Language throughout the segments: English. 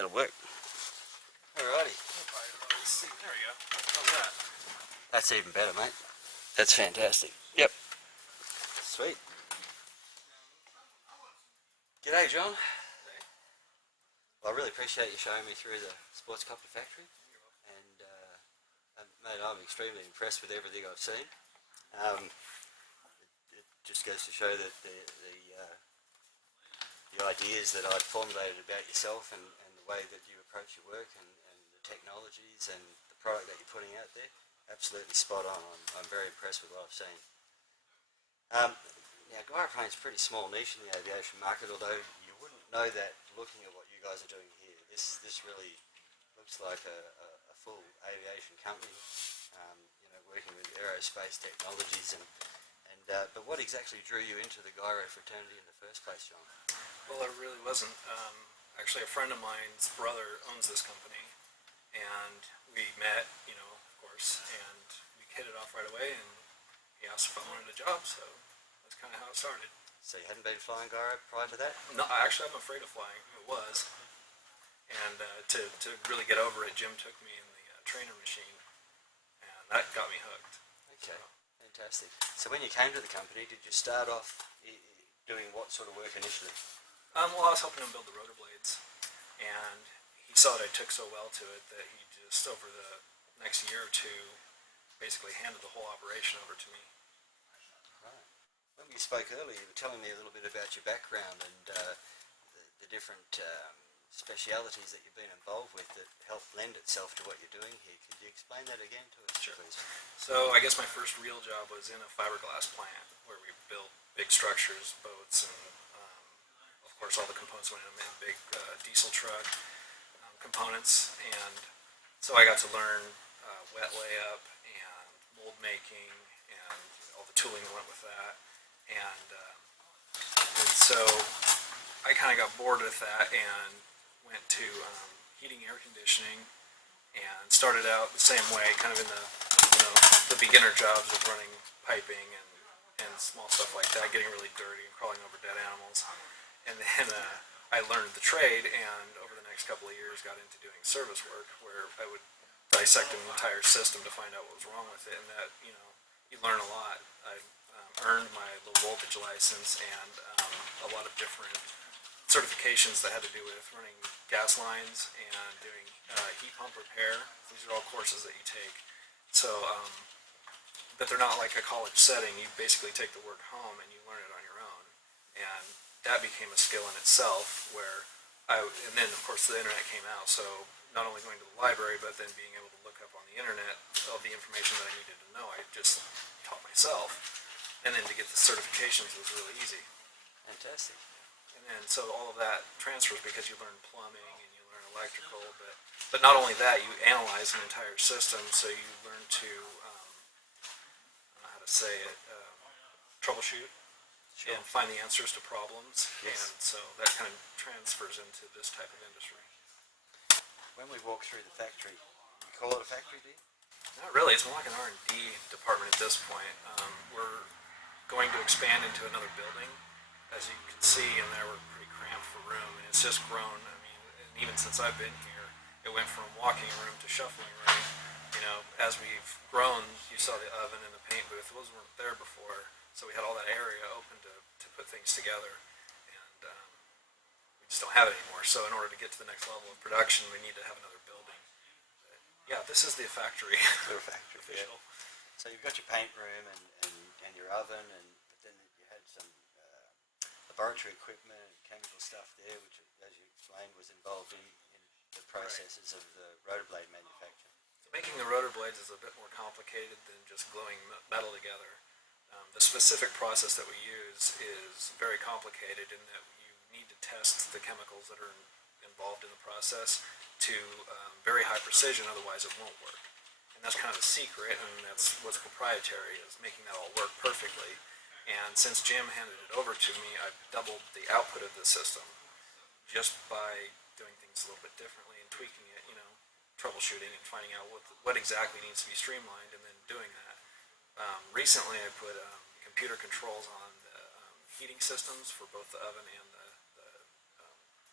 That'll work. Alrighty. There we go. How's that? That's even better, mate. That's fantastic. Yep. Sweet. G'day, John. Well, I really appreciate you showing me through the SportCopter Factory, and mate, I'm extremely impressed with everything I've seen. It just goes to show that the ideas that I'd formulated about yourself and the way that you approach your work and the technologies and the product that you're putting out there, absolutely spot on. I'm very impressed with what I've seen. Now, gyroplanes are a pretty small niche in the aviation market, although you wouldn't know that looking at what you guys are doing here. This really looks like a full aviation company, working with aerospace technologies. But what exactly drew you into the gyro fraternity in the first place, John? Well, it really wasn't. Actually, a friend of mine's brother owns this company, and we met, of course, and we hit it off right away, and he asked if I wanted a job, so that's kind of how it started. So you hadn't been flying gyro prior to that? No, actually, I'm afraid of flying. It was. And to really get over it, Jim took me in the trainer machine, and that got me hooked. Okay, fantastic. So when you came to the company, did you start off doing what sort of work initially? Well, I was helping him build the rotor blades, and he saw that I took so well to it that he just, over the next year or two, basically handed the whole operation over to me. Right. When we spoke earlier, you were telling me a little bit about your background and the different specialities that you've been involved with that help lend itself to what you're doing here. Could you explain that again to us, Sure. please? So I guess my first real job was in a fiberglass plant where we built big structures, boats, and of course all the components went in a big diesel truck components. And so I got to learn wet layup and mold making and all the tooling that went with that. And so I kind of got bored with that and went to heating, air conditioning, and started out the same way, kind of in the beginner jobs of running piping and small stuff like that, getting really dirty and crawling over dead animals. And then I learned the trade, and over the next couple of years got into doing service work, where I would dissect an entire system to find out what was wrong with it, and that, you learn a lot. I earned my low voltage license and a lot of different certifications that had to do with running gas lines and doing heat pump repair. These are all courses that you take. So, but they're not like a college setting. You basically take the work home and you learn it on your own. And that became a skill in itself where and then of course the internet came out. So not only going to the library, but then being able to look up on the internet all the information that I needed to know, I just taught myself. And then to get the certifications was really easy. Fantastic. And so all of that transfers because you learn plumbing and you learn electrical, but not only that, you analyze an entire system, so you learn to, I don't know how to say it, troubleshoot and find the answers to problems. Yes. And so that kind of transfers into this type of industry. When we walk through the factory, you call it a factory, do you? Not really. It's more like an R&D department at this point. We're going to expand into another building. As you can see in there, we're pretty cramped for room, and it's just grown. I mean, and even since I've been here, it went from walking room to shuffling room. As we've grown, you saw the oven and the paint booth. Those weren't there before, so we had all that area open to put things together, and we just don't have it anymore. So in order to get to the next level of production, we need to have another building. But yeah, this is the factory. The factory, official. Yeah. So you've got your paint room and your oven, but then you had some laboratory equipment and chemical stuff there, which, as you explained, was involved in the processes of the rotor blade manufacture. So making the rotor blades is a bit more complicated than just gluing metal together. The specific process that we use is very complicated in that you need to test the chemicals that are involved in the process to very high precision, otherwise it won't work. And that's kind of the secret, and that's what's proprietary, is making that all work perfectly. And since Jim handed it over to me, I've doubled the output of the system just by doing things a little bit differently and tweaking it, troubleshooting and finding out what exactly needs to be streamlined and then doing that. Recently I put computer controls on the heating systems for both the oven and the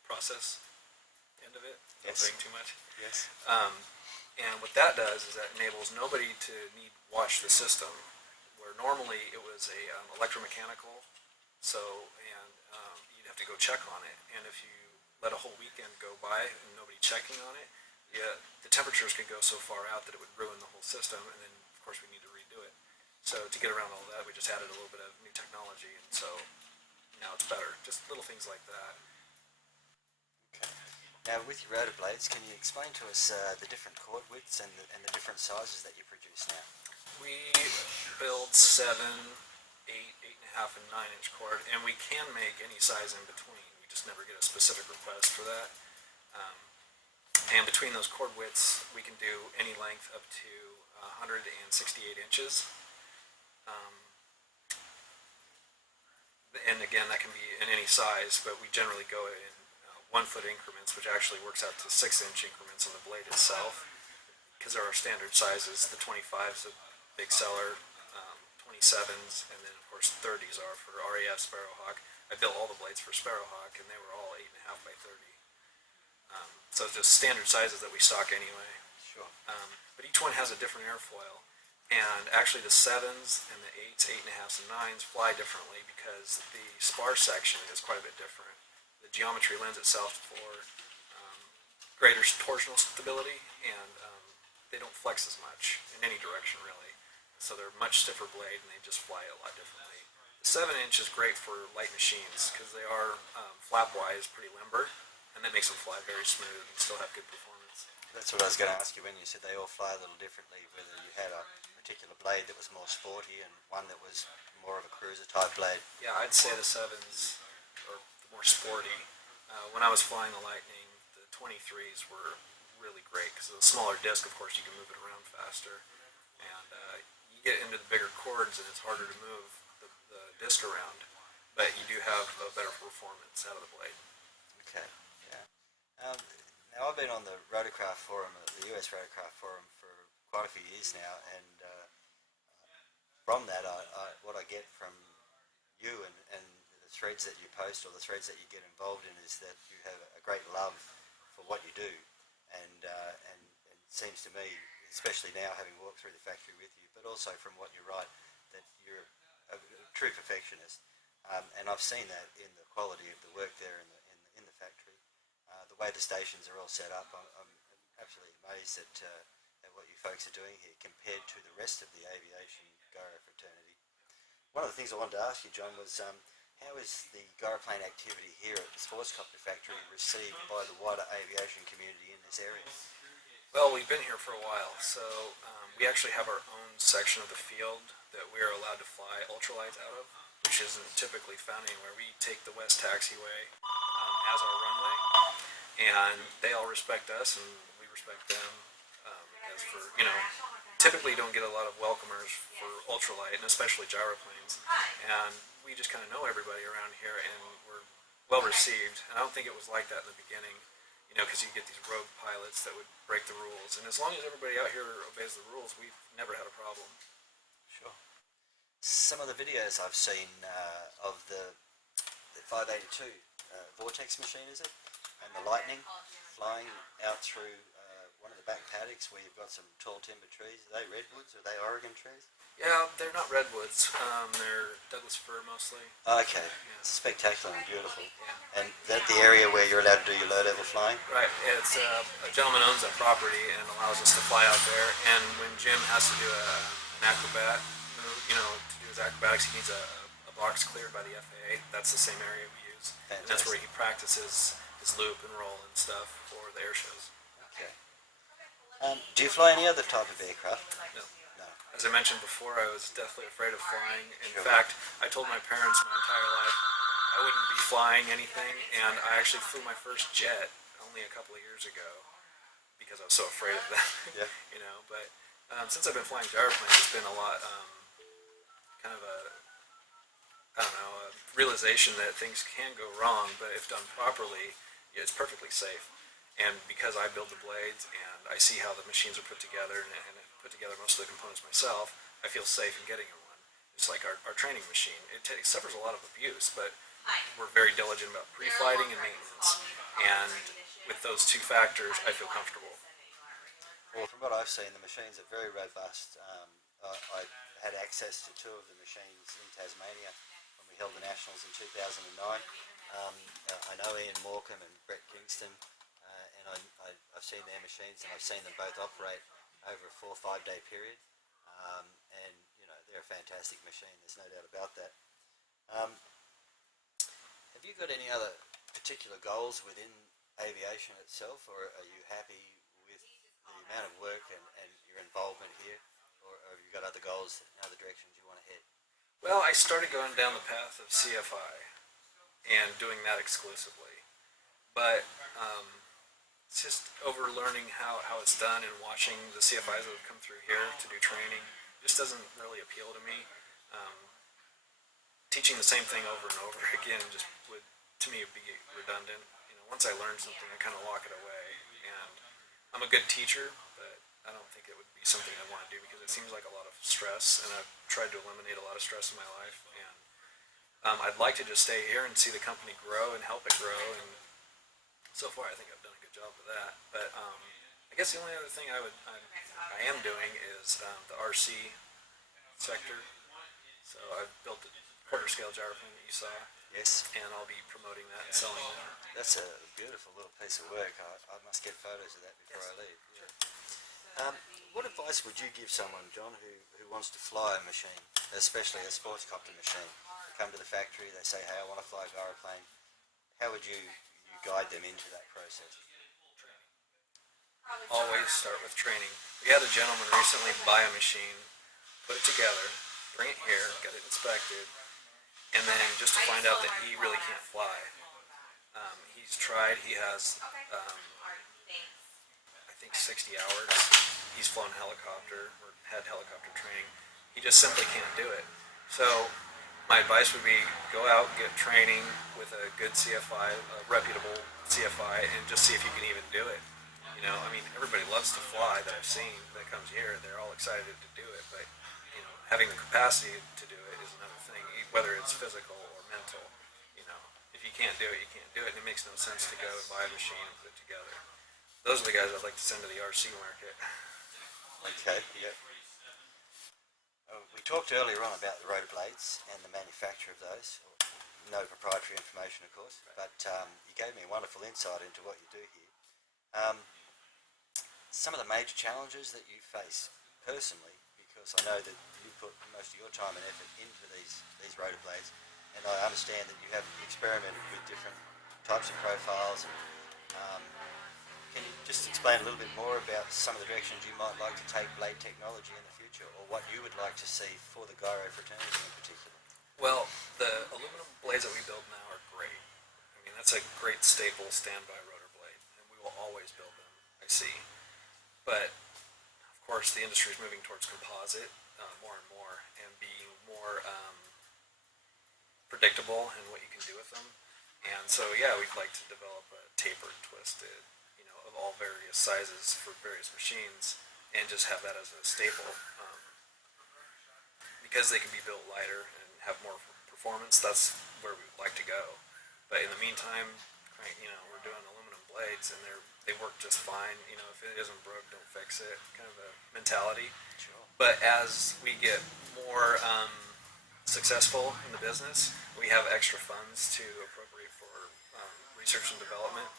process. end of it. Yes. Saying too much. Yes. And what that does is that enables nobody to need to watch the system, where normally it was a electromechanical, you'd have to go check on it. And if you let a whole weekend go by and nobody checking on it, the temperatures could go so far out that it would ruin the whole system, and then of course we need to redo it. So to get around all that, we just added a little bit of new technology, and so now it's better. Just little things like that. Okay. Now, with your rotor blades, can you explain to us the different chord widths and the different sizes that you produce now? We build 7, 8, 8.5, and 9-inch cord, and we can make any size in between. We just never get a specific request for that. And between those cord widths, we can do any length up to 168 inches. And again, that can be in any size, but we generally go in 1-foot increments, which actually works out to 6-inch increments on the blade itself, because there are standard sizes. The 25's a big seller, 27's, and then of course 30's are for RAF Sparrowhawk. I built all the blades for Sparrowhawk, and they were all 8.5 by 30. So it's just standard sizes that we stock anyway. Sure. But each one has a different airfoil, and actually the 7's and the 8's, 8.5's, and 9's fly differently because the spar section is quite a bit different. The geometry lends itself for greater torsional stability, and they don't flex as much in any direction really. So they're a much stiffer blade, and they just fly a lot differently. The 7-inch is great for light machines because they are flap-wise pretty limber, and that makes them fly very smooth and still have good performance. That's what I was going to ask you when you said they all fly a little differently, whether you had a particular blade that was more sporty and one that was more of a cruiser type blade. Yeah, I'd say the 7's are the more sporty. When I was flying the Lightning, the 23's were really great because of the smaller disc. Of course, you can move it around faster, and you get into the bigger chords and it's harder to move the disc around, but you do have a better performance out of the blade. Okay, yeah. Now, I've been on the Rotorcraft Forum, the US Rotorcraft Forum, for quite a few years now, and from that, what I get from you and the threads that you post or the threads that you get involved in is that you have a great love for what you do, and it seems to me, especially now having walked through the factory with you, but also from what you write, that you're a true perfectionist, and I've seen that in the quality of the work there in the factory. The way the stations are all set up, I'm absolutely amazed at what you folks are doing here compared to the rest of the aviation gyro fraternity. One of the things I wanted to ask you, John, was how is the gyroplane activity here at the SportCopter Factory received by the wider aviation community in this area? Well, we've been here for a while, so we actually have our own section of the field that we are allowed to fly ultralights out of, which isn't typically found anywhere. We take the West Taxiway as our runway, and they all respect us, and we respect them. As for, typically you don't get a lot of welcomers for ultralight, and especially gyroplanes, and we just kind of know everybody around here, and we're well received. And I don't think it was like that in the beginning, because you get these rogue pilots that would break the rules, and as long as everybody out here obeys the rules, we've never had a problem. Sure. Some of the videos I've seen of the 582 Vortex machine, is it? And the Lightning flying out through one of the back paddocks where you've got some tall timber trees. Are they redwoods? Are they Oregon trees? Yeah, they're not redwoods. They're Douglas fir mostly. Okay. Yeah. Spectacular and beautiful. Yeah. And that the area where you're allowed to do your low level flying? Right. It's a gentleman owns that property and allows us to fly out there. And when Jim has to do an acrobat, to do his acrobatics, he needs a box cleared by the FAA. That's the same area we use. Fantastic. And that's where he practices his loop and roll and stuff for the air shows. Okay. Do you fly any other type of aircraft? No. No. As I mentioned before, I was deathly afraid of flying. In Sure. fact, I told my parents my entire life I wouldn't be flying anything, and I actually flew my first jet only a couple of years ago because I was so afraid of that. Yeah. But since I've been flying gyroplanes, it's been a lot, kind of a realization that things can go wrong, but if done properly, it's perfectly safe. And because I build the blades and I see how the machines are put together and put together most of the components myself, I feel safe in getting in one. It's like our training machine. It suffers a lot of abuse, but we're very diligent about pre-flighting and maintenance. And with those two factors, I feel comfortable. Well, from what I've seen, the machines are very robust. I had access to two of the machines in Tasmania when we held the Nationals in 2009. I know Ian Morecambe and Brett Kingston, and I've seen their machines, and I've seen them both operate over a 4 or 5 day period. And they're a fantastic machine. There's no doubt about that. Have you got any other particular goals within aviation itself, or are you happy with the amount of work and your involvement here, or have you got other goals in other directions you want to head? Well, I started going down the path of CFI and doing that exclusively, but it's just over learning how it's done and watching the CFIs that have come through here to do training just doesn't really appeal to me. Teaching the same thing over and over again just would, to me, be redundant. Once I learn something, I kind of lock it away. And I'm a good teacher, but I don't think it would be something I want to do because it seems like a lot of stress, and I've tried to eliminate a lot of stress in my life. And I'd like to just stay here and see the company grow and help it grow. And so far, I think I've done a good job with that. But I guess the only other thing I am doing is the RC sector. So I've built a quarter scale gyroplane that you saw. Yes. And I'll be promoting that and selling that. That's a beautiful little piece of work. I must get photos of that before I leave. Yeah. What advice would you give someone, John, who wants to fly a machine, especially a SportCopter machine? They come to the factory, they say, hey, I want to fly a gyroplane. How would you guide them into that process? Always start with training. We had a gentleman recently buy a machine, put it together, bring it here, get it inspected, and then just to find out that he really can't fly. He's tried, he has, I think 60 hours. He's flown helicopter or had helicopter training. He just simply can't do it. So my advice would be go out, get training with a good CFI, a reputable CFI, and just see if you can even do it. Everybody loves to fly that I've seen that comes here. They're all excited to do it, but having the capacity to do it is another thing, whether it's physical or mental. If you can't do it, you can't do it, and it makes no sense to go and buy a machine and put it together. Those are the guys I'd like to send to the RC market. Okay, yeah. We talked earlier on about the rotor blades and the manufacture of those. No proprietary information, of course, but you gave me a wonderful insight into what you do here. Some of the major challenges that you face personally, because I know that you put most of your time and effort into these rotor blades, and I understand that you have experimented with different types of profiles. Can you just explain a little bit more about some of the directions you might like to take blade technology in the future, or what you would like to see for the gyro fraternity in particular? Well, the aluminum blades that we build now are great. That's a great staple standby rotor blade, and we will always build them, I see. But, of course, the industry is moving towards composite more and more, and being more predictable in what you can do with them. And so, yeah, we'd like to develop a tapered, twisted, of all various sizes for various machines, and just have that as a staple. Because they can be built lighter and have more performance, that's where we would like to go. But in the meantime, we're doing aluminum blades, and they work just fine. If it isn't broke, don't fix it, kind of a mentality. Sure. But as we get more successful in the business, we have extra funds to appropriate for research and development,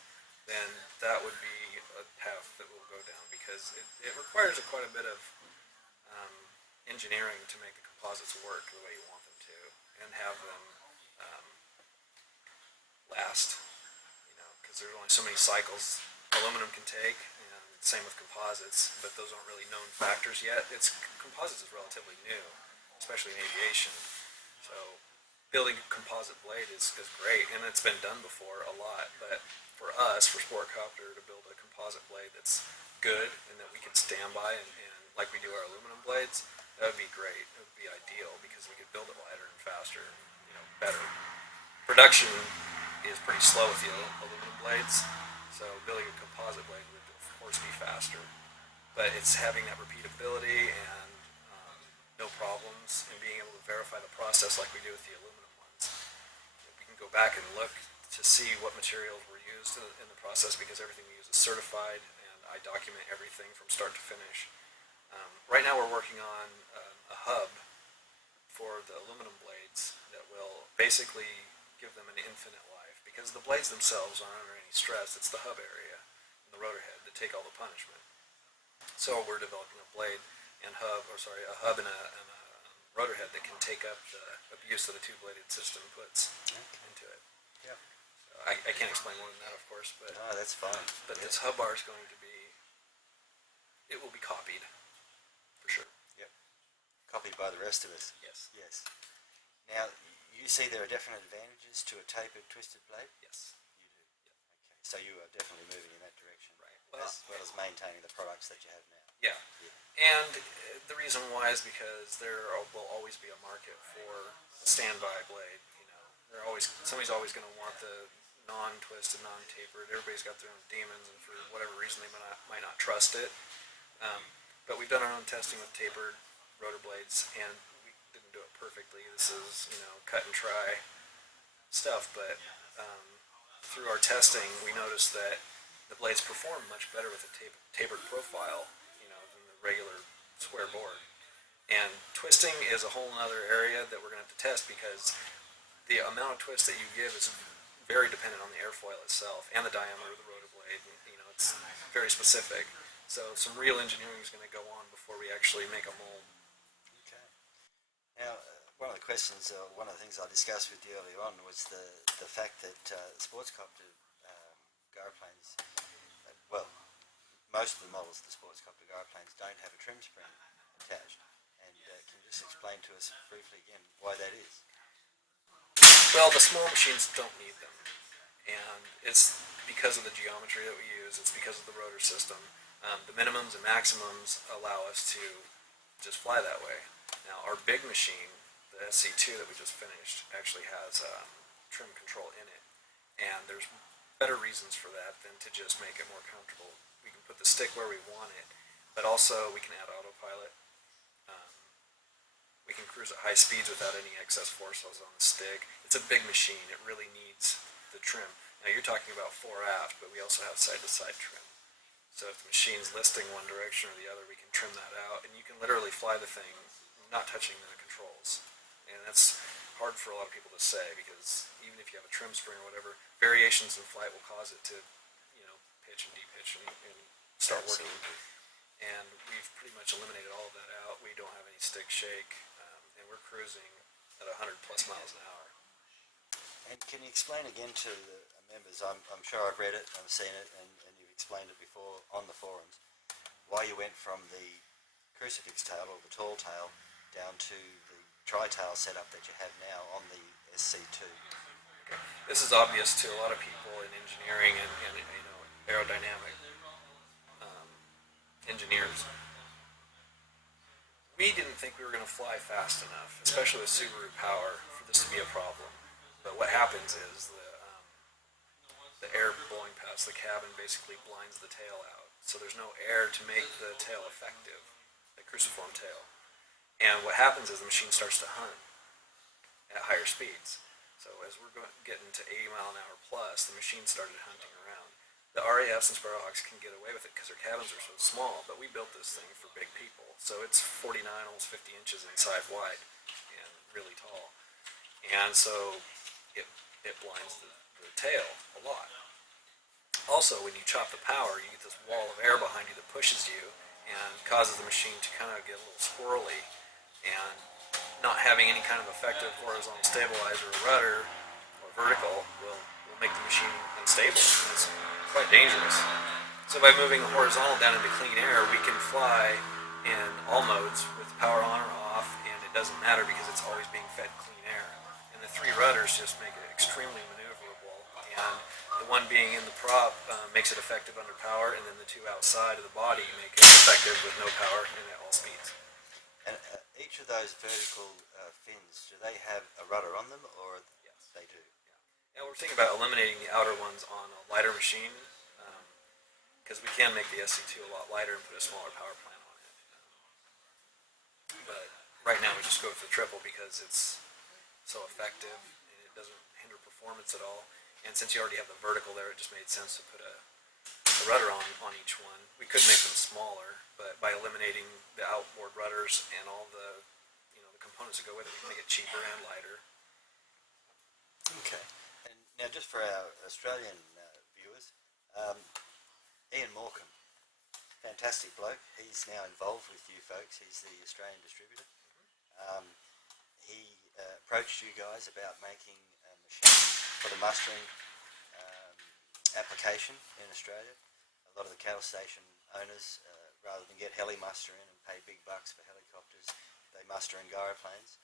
then that would be a path that we'll go down, because it requires quite a bit of engineering to make the composites work the way you want them to, and have them last, because there's only so many cycles aluminum can take, and same with composites, but those aren't really known factors yet. Composites is relatively new, especially in aviation. So building a composite blade is great, and it's been done before a lot, but for us, for SportCopter, to build a composite blade that's good and that we can stand by and like we do our aluminum blades, that would be great. It would be ideal, because we could build it lighter and faster, better. Production is pretty slow with the aluminum blades, so building a composite blade would of course be faster. But it's having that repeatability and no problems, and being able to verify the process like we do with the aluminum ones. We can go back and look to see what materials were used in the process, because everything we use is certified, and I document everything from start to finish. Right now we're working on a hub for the aluminum blades that will basically give them an infinite life, because the blades themselves aren't under any stress. It's the hub area and the rotor head that take all the punishment. So we're developing a blade and a hub and a rotor head that can take up the abuse that a two-bladed system puts into it. Yeah. I can't explain more than that, of course, but No, that's fine. But this hub bar is going to be, it will be copied, for sure. Yep. Copied by the rest of us. Yes. Yes. Now, you see there are definite advantages to a tapered, twisted blade? Yes. You do? Yep. Okay. So you are definitely moving in that direction. Right. As well as maintaining the products that you have now. Yeah. And the reason why is because there will always be a market for a standby blade. Somebody's always going to want the non-twisted, non-tapered. Everybody's got their own demons, and for whatever reason they might not trust it. But we've done our own testing with tapered rotor blades, and we didn't do it perfectly. This is cut and try stuff, but through our testing we noticed that the blades perform much better with a tapered profile, than the regular square board. And twisting is a whole other area that we're going to have to test, because the amount of twist that you give is very dependent on the airfoil itself and the diameter of the rotor blade. It's very specific. So some real engineering is going to go on before we actually make a mold. Okay. Now, one of the questions, one of the things I discussed with you earlier on was the fact that SportCopter Gyroplanes, most of the models of the SportCopter Gyroplanes don't have a trim spring attached. And can you just explain to us briefly again why that is? Well, the small machines don't need them, and it's because of the geometry that we use. It's because of the rotor system. The minimums and maximums allow us to just fly that way. Now, our big machine, the SC2 that we just finished, actually has trim control in it, and there's better reasons for that than to just make it more comfortable. We can put the stick where we want it, but also we can add autopilot. We can cruise at high speeds without any excess forces on the stick. It's a big machine. It really needs the trim. Now you're talking about fore aft, but we also have side-to-side trim. So if the machine's listing one direction or the other, we can trim that out, and you can literally fly the thing not touching the controls. And that's hard for a lot of people to say, because even if you have a trim spring or whatever, variations in flight will cause it to, pitch and de-pitch and start working. And we've pretty much eliminated all of that out. We don't have any stick shake, and we're cruising at 100 plus miles an hour. And can you explain again to the members, I'm sure I've read it, I've seen it, and you've explained it before on the forums, why you went from the crucifix tail or the tall tail down to the tri-tail setup that you have now on the SC2? Okay. This is obvious to a lot of people in engineering and aerodynamic engineers. We didn't think we were going to fly fast enough, especially with Subaru power, for this to be a problem. But what happens is the air blowing past the cabin basically blinds the tail out. So there's no air to make the tail effective, the cruciform tail. And what happens is the machine starts to hunt at higher speeds. So as we're getting to 80 mile an hour plus, the machine started hunting around. The RAFs and Sparrowhawks can get away with it because their cabins are so small, but we built this thing for big people. So it's 49, almost 50 inches inside wide and really tall. And so it blinds the tail a lot. Also, when you chop the power, you get this wall of air behind you that pushes you and causes the machine to kind of get a little squirrely, and not having any kind of effective horizontal stabilizer or rudder or vertical will make the machine unstable, and it's quite dangerous. So by moving the horizontal down into clean air, we can fly in all modes with power on or off, and it doesn't matter because it's always being fed clean air. And the three rudders just make it extremely maneuverable, and the one being in the prop makes it effective under power, and then the two outside of the body make it effective with no power and at all speeds. And each of those vertical fins, do they have a rudder on them, or Yes. they do? Yeah, we're thinking about eliminating the outer ones on a lighter machine, because we can make the SC2 a lot lighter and put a smaller power plant on it. But right now we just go with the triple because it's so effective and it doesn't hinder performance components at all. And since you already have the vertical there, it just made sense to put a rudder on each one. We could make them smaller, but by eliminating the outboard rudders and all the the components that go with it, we can make it cheaper and lighter. Okay. And now, just for our Australian viewers, Ian Morecambe, fantastic bloke. He's now involved with you folks. He's the Australian distributor. He approached you guys about making a machine for the mustering application in Australia. A lot of the cattle station owners, rather than get heli muster in and pay big bucks for helicopters, they muster in gyroplanes.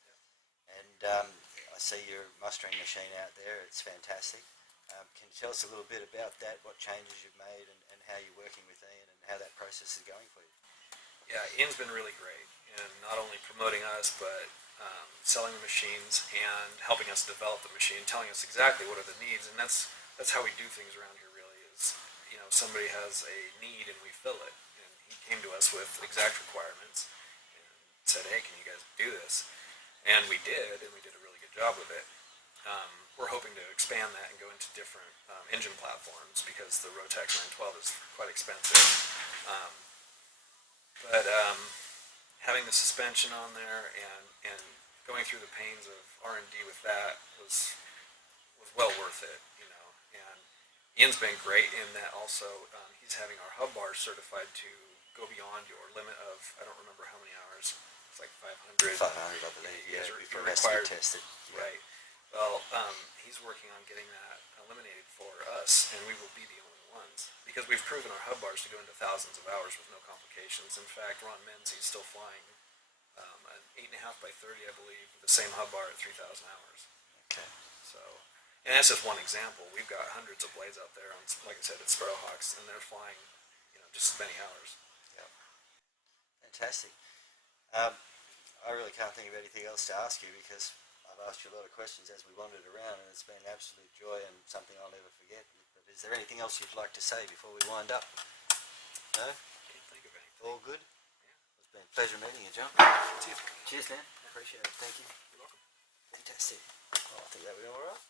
And I see your mustering machine out there. It's fantastic. Can you tell us a little bit about that, what changes you've made, and how you're working with Ian and how that process is going for you? Yeah, Ian's been really great in not only promoting us, but selling the machines and helping us develop the machine, telling us exactly what are the needs, and that's how we do things around here. Really, is somebody has a need and we fill it. And he came to us with exact requirements and said, "Hey, can you guys do this?" And we did, and we did a really good job with it. We're hoping to expand that and go into different engine platforms because the Rotax 912 is quite expensive. But having the suspension on there and going through the pains of R&D with that was well worth it, And Ian's been great in that also. He's having our hub bars certified to go beyond your limit of, I don't remember how many hours. It's like 500. 500, I believe. Yeah, before it has to be tested. Yeah. Right. Well, he's working on getting that eliminated for us, and we will be the only ones because we've proven our hub bars to go into thousands of hours with no complications. In fact, Ron Menzies still flying an 8.5 by 30, I believe, with the same hub bar at 3,000 hours. Okay. So, and that's just one example. We've got hundreds of blades out there on, like I said, at Sparrowhawks, and they're flying, just as many hours. Yep. Fantastic. I really can't think of anything else to ask you because I've asked you a lot of questions as we wandered around, and it's been an absolute joy and something I'll never forget. But is there anything else you'd like to say before we wind up? No? Can't think of anything. All good? Yeah. It's been a pleasure meeting you, John. Cheers, man. Appreciate it. Thank you. You're welcome. Fantastic. Well, I think that went all right.